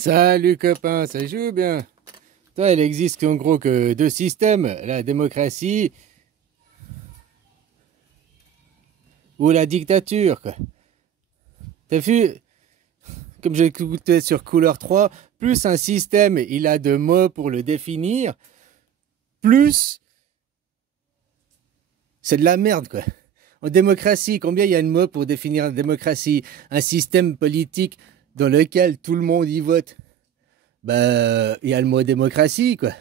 Salut copain, ça joue bien. Toi, il existe en gros que deux systèmes, la démocratie ou la dictature, quoi. T'as vu, comme j'écoutais sur Couleur 3, plus un système il a de mots pour le définir, plus c'est de la merde, quoi. En démocratie, combien il y a de mots pour définir la démocratie? Un système politique dans lequel tout le monde y vote. Bah, il y a le mot démocratie, quoi.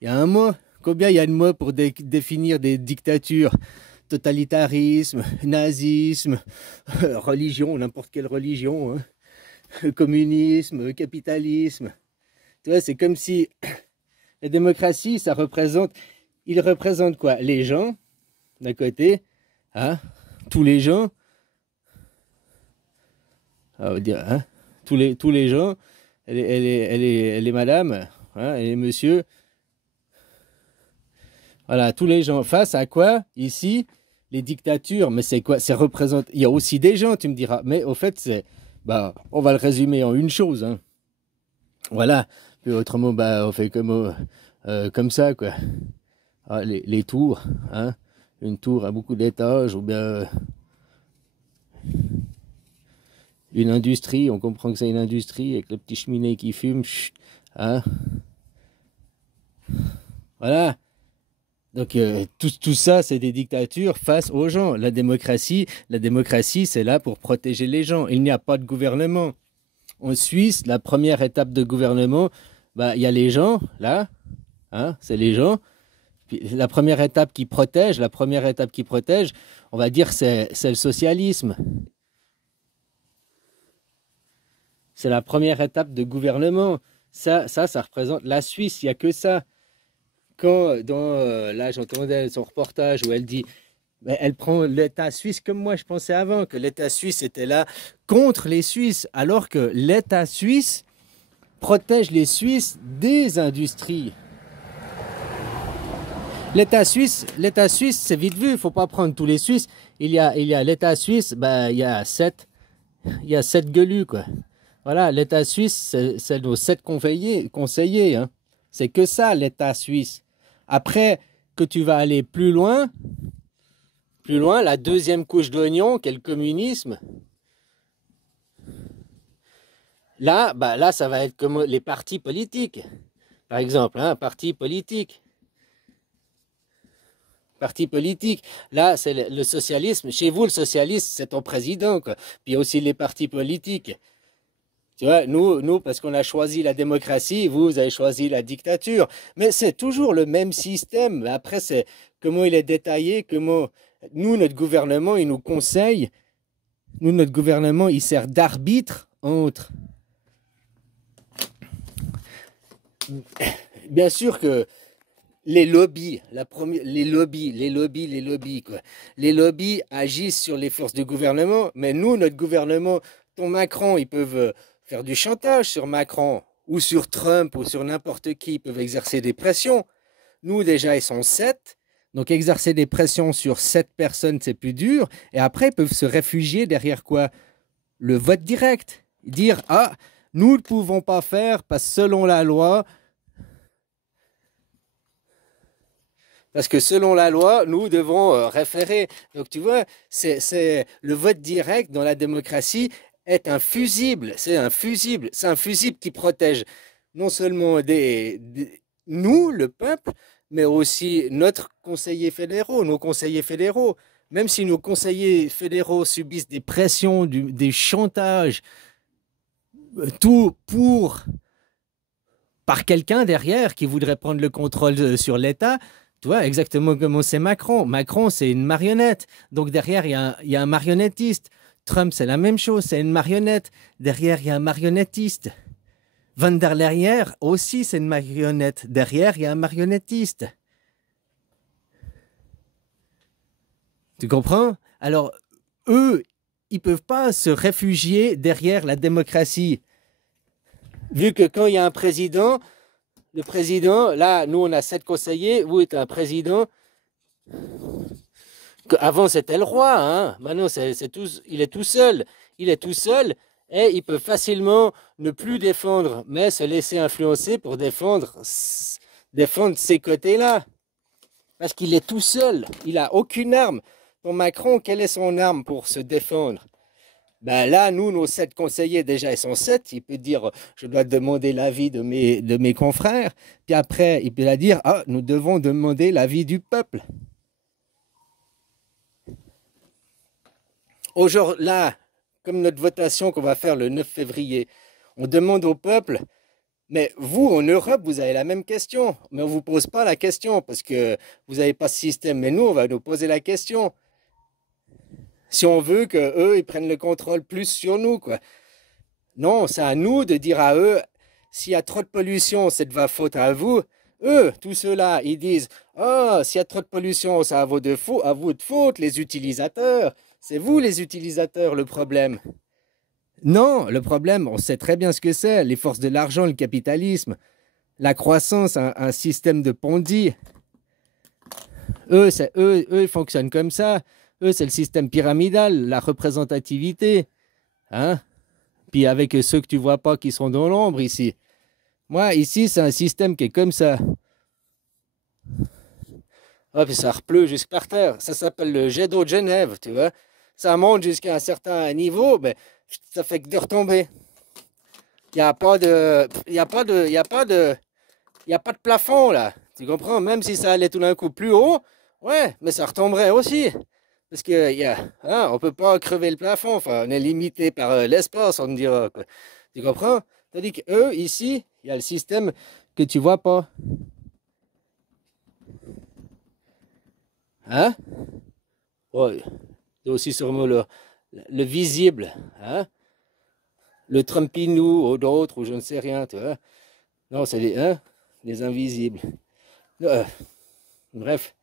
Il y a un mot. Combien il y a de mots pour définir des dictatures? Totalitarisme, nazisme, religion, n'importe quelle religion, hein. Communisme, capitalisme. Tu vois, c'est comme si la démocratie, il représente quoi? Les gens, d'un côté, hein? Tous les gens, on va dire, hein? Tous les gens, elle est madame, hein? Elle est monsieur. Voilà, tous les gens. Face à quoi, ici, les dictatures, mais c'est quoi? Il y a aussi des gens, tu me diras. Mais au fait, bah, on va le résumer en une chose, hein. Voilà. Puis autrement, bah, on fait comme ça, quoi. Ah, les tours, hein. Une tour à beaucoup d'étages, ou bien une industrie. On comprend que c'est une industrie avec le petit cheminée qui fume, chut, hein. Voilà. Donc tout ça, c'est des dictatures face aux gens. La démocratie, c'est là pour protéger les gens. Il n'y a pas de gouvernement. En Suisse, la première étape de gouvernement, bah, il y a les gens, là, hein, c'est les gens. Puis la première étape qui protège, on va dire, c'est le socialisme. C'est la première étape de gouvernement. Ça représente la Suisse, il n'y a que ça. Quand, là, j'entendais son reportage où elle dit, elle prend l'État suisse comme moi, je pensais avant, que l'État suisse était là contre les Suisses, alors que l'État suisse protège les Suisses des industries. L'État suisse, c'est vite vu, il ne faut pas prendre tous les Suisses. Il y a l'État suisse, il y a sept gueulus, quoi. Voilà, l'État suisse, c'est nos 7 conseillers, hein. C'est que ça, l'État suisse. Après que tu vas aller plus loin, la deuxième couche d'oignon, qui est le communisme, là, ça va être comme les partis politiques. Par exemple, hein, parti politique. Là, c'est le socialisme. Chez vous, le socialisme, c'est ton président, quoi. Puis il y a aussi les partis politiques. Tu vois, nous, parce qu'on a choisi la démocratie, vous avez choisi la dictature. Mais c'est toujours le même système. Après, c'est comment il est détaillé, nous, notre gouvernement, il nous conseille. Nous, notre gouvernement, il sert d'arbitre entre. Bien sûr que les lobbies, les lobbies, quoi. Les lobbies agissent sur les forces du gouvernement, mais nous, notre gouvernement, ton Macron, ils peuvent faire du chantage sur Macron, ou sur Trump, ou sur n'importe qui, ils peuvent exercer des pressions. Nous, déjà, ils sont 7, donc exercer des pressions sur 7 personnes, c'est plus dur, et après, ils peuvent se réfugier derrière quoi? Le vote direct. Dire, ah, nous ne pouvons pas faire, parce que selon la loi, nous devons référer. Donc tu vois, c'est le vote direct dans la démocratie est un fusible. C'est un fusible. C'est un fusible qui protège non seulement nous, le peuple, mais aussi nos conseillers fédéraux. Même si nos conseillers fédéraux subissent des pressions, des chantages, tout par quelqu'un derrière qui voudrait prendre le contrôle sur l'État. Tu vois, exactement comme c'est Macron. Macron, c'est une marionnette. Donc derrière, il y a un marionnettiste. Trump, c'est la même chose, c'est une marionnette. Derrière, il y a un marionnettiste. Van der Leyen aussi, c'est une marionnette. Derrière, il y a un marionnettiste. Tu comprends? Alors, eux, ils ne peuvent pas se réfugier derrière la démocratie. Vu que quand il y a un président, le président, là, nous, on a 7 conseillers, vous êtes un président. Avant, c'était le roi, hein. Maintenant, il est tout seul. Et il peut facilement ne plus défendre, mais se laisser influencer pour défendre ces côtés-là. Parce qu'il est tout seul, il n'a aucune arme. Pour Macron, quelle est son arme pour se défendre? Ben là, nous, nos 7 conseillers, déjà, ils sont 7. Il peut dire, je dois demander l'avis de mes confrères. Puis après, il peut la dire, ah, nous devons demander l'avis du peuple. Aujourd'hui, là, comme notre votation qu'on va faire le 9 février, on demande au peuple, mais vous, en Europe, vous avez la même question. Mais on ne vous pose pas la question parce que vous n'avez pas ce système. Mais nous, on va nous poser la question. Si on veut qu'eux, ils prennent le contrôle plus sur nous, quoi. Non, c'est à nous de dire à eux, s'il y a trop de pollution, c'est de votre faute à vous. Eux, tous ceux-là, ils disent, oh, s'il y a trop de pollution, c'est à vous de faute, les utilisateurs. C'est vous, les utilisateurs, le problème. Non, le problème, on sait très bien ce que c'est, les forces de l'argent, le capitalisme, la croissance, un système de Ponzi. Eux, ils fonctionnent comme ça. Eux, c'est le système pyramidal, la représentativité. Hein? Puis avec ceux que tu vois pas qui sont dans l'ombre ici. Moi, ici, c'est un système qui est comme ça. Ah, puis ça repleut jusque par terre. Ça s'appelle le jet d'eau de Genève, tu vois. Ça monte jusqu'à un certain niveau, mais ça fait que de retomber. Il n'y a pas de, il y a pas de, il y a pas de, il y a pas de plafond là. Tu comprends? Même si ça allait tout d'un coup plus haut, ouais, mais ça retomberait aussi. Parce que on ne peut pas crever le plafond, enfin, on est limité par l'espace, on me dira, quoi. Tu comprends? Tandis qu'eux, ici, il y a le système que tu vois pas. Hein? Ouais, c'est aussi sûrement le visible, hein? Le Trumpinou ou d'autres, ou je ne sais rien, tu vois. Non, c'est les invisibles. Euh, bref.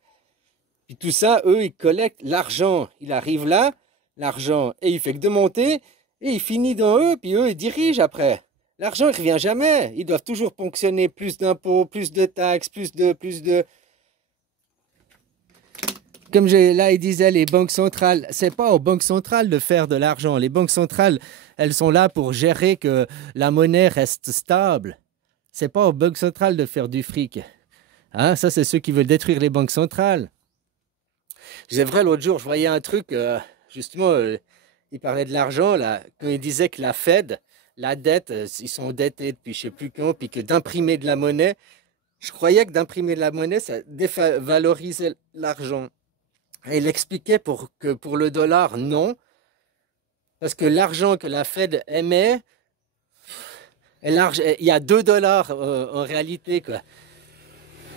Puis tout ça, eux, ils collectent l'argent. Il arrive là, l'argent, et il fait que de monter, et il finit dans eux, puis eux, ils dirigent après. L'argent, il ne revient jamais. Ils doivent toujours ponctionner plus d'impôts, plus de taxes, plus de... Comme là, il disait, les banques centrales, c'est pas aux banques centrales de faire de l'argent. Les banques centrales, elles sont là pour gérer que la monnaie reste stable. C'est pas aux banques centrales de faire du fric. Hein? Ça, c'est ceux qui veulent détruire les banques centrales. C'est vrai, l'autre jour, je voyais un truc, justement, il parlait de l'argent, là, quand il disait que la Fed, la dette, ils sont endettés depuis je ne sais plus quand, puis que d'imprimer de la monnaie, je croyais que d'imprimer de la monnaie, ça dévalorisait l'argent. Et il expliquait que pour le dollar, non, parce que l'argent que la Fed émet, il y a 2 dollars en réalité, quoi.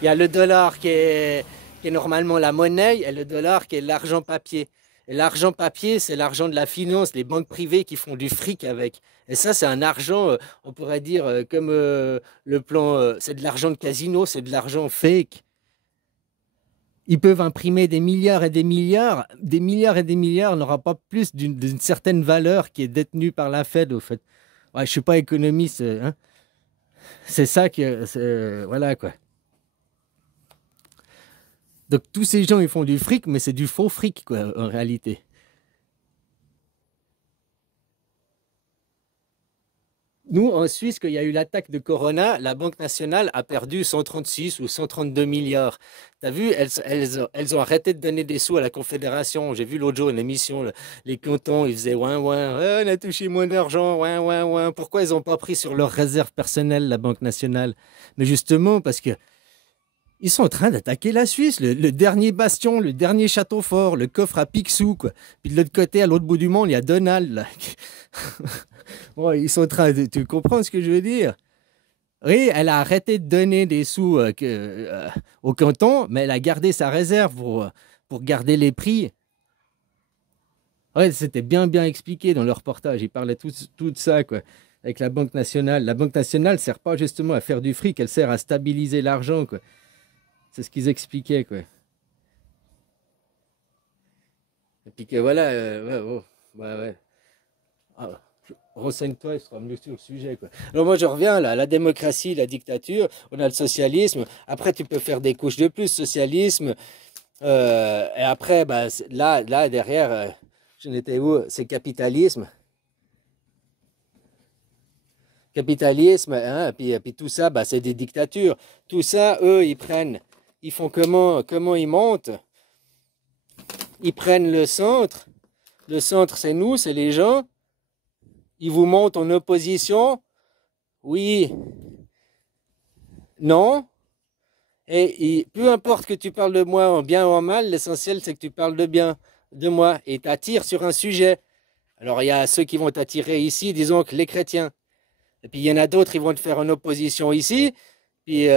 Il y a le dollar qui est normalement la monnaie et le dollar qui est l'argent papier. Et l'argent papier, c'est l'argent de la finance, les banques privées qui font du fric avec. Et ça, c'est un argent, on pourrait dire, comme le plan, c'est de l'argent de casino, c'est de l'argent fake. Ils peuvent imprimer des milliards et des milliards et des milliards n'aura pas plus d'une certaine valeur qui est détenue par la Fed, au fait. Ouais, je ne suis pas économiste, hein. C'est ça que, voilà quoi. Donc tous ces gens, ils font du fric, mais c'est du faux fric, quoi, en réalité. Nous, en Suisse, quand il y a eu l'attaque de Corona, la Banque nationale a perdu 136 ou 132 milliards. Tu as vu, elles ont arrêté de donner des sous à la Confédération. J'ai vu l'autre jour une émission, les cantons, ils faisaient ouin ouin, on a touché moins d'argent, ouin ouin ouin. Pourquoi ils n'ont pas pris sur leurs réserves personnelles, la Banque nationale? Mais justement, parce que ils sont en train d'attaquer la Suisse, le dernier bastion, le dernier château fort, le coffre à Picsou, quoi. Puis de l'autre côté, à l'autre bout du monde, il y a Donald, là. Ouais, ils sont en train de... Tu comprends ce que je veux dire? Oui, elle a arrêté de donner des sous au canton, mais elle a gardé sa réserve pour garder les prix. Ouais, c'était bien expliqué dans le reportage. Ils parlaient tout de ça, quoi, avec la Banque nationale. La Banque nationale ne sert pas justement à faire du fric, elle sert à stabiliser l'argent, quoi. C'est ce qu'ils expliquaient, quoi. Et puis que voilà, ouais. Ah, renseigne-toi, il sera mieux sur le sujet, quoi. Alors moi, je reviens là, la démocratie, la dictature, on a le socialisme. Après, tu peux faire des couches de plus, socialisme. Et après, bah, là derrière, je n'étais où? C'est capitalisme. Capitalisme, hein, puis tout ça, bah, c'est des dictatures. Tout ça, eux, ils font comment ils montent? Ils prennent le centre. Le centre, c'est nous, c'est les gens. Ils vous montent en opposition. Oui, non. Et peu importe que tu parles de moi en bien ou en mal, l'essentiel, c'est que tu parles de bien de moi et t'attires sur un sujet. Alors, il y a ceux qui vont t'attirer ici, disons que les chrétiens. Et puis, il y en a d'autres, ils vont te faire une opposition ici. Puis,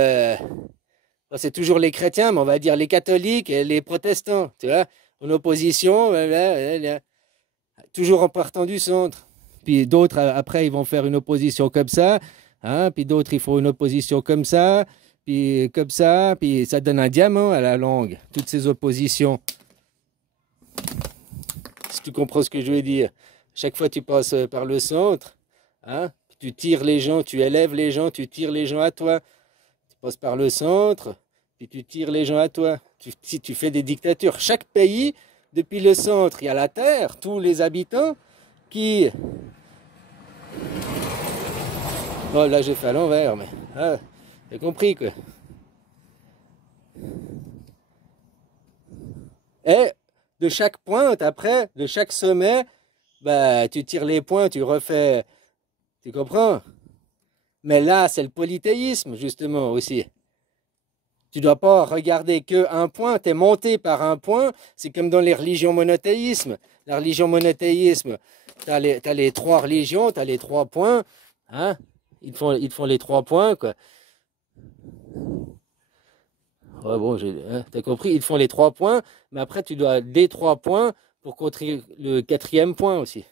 c'est toujours les chrétiens, mais on va dire les catholiques et les protestants, tu vois, en opposition, toujours en partant du centre. Puis d'autres, après, ils vont faire une opposition comme ça, hein, puis d'autres, ils font une opposition comme ça, puis ça donne un diamant à la langue, toutes ces oppositions. Si tu comprends ce que je veux dire. Chaque fois, tu passes par le centre, hein, tu tires les gens, tu élèves les gens, tu tires les gens à toi. Tu passes par le centre, puis tu tires les gens à toi. Si tu fais des dictatures, chaque pays, depuis le centre, il y a la terre, tous les habitants qui... Oh là, j'ai fait à l'envers, mais... Ah, t'as compris, quoi. Et de chaque pointe, après, de chaque sommet, bah, tu tires les points, tu refais... Tu comprends? Mais là, c'est le polythéisme, justement, aussi. Tu dois pas regarder que un point, tu es monté par un point. C'est comme dans les religions monothéismes. La religion monothéisme, t'as les trois religions, tu as les trois points. Hein? Ils te font les trois points, quoi. Ouais, bon, hein, t'as compris, ils te font les trois points, mais après, tu dois des trois points pour contrer le quatrième point aussi.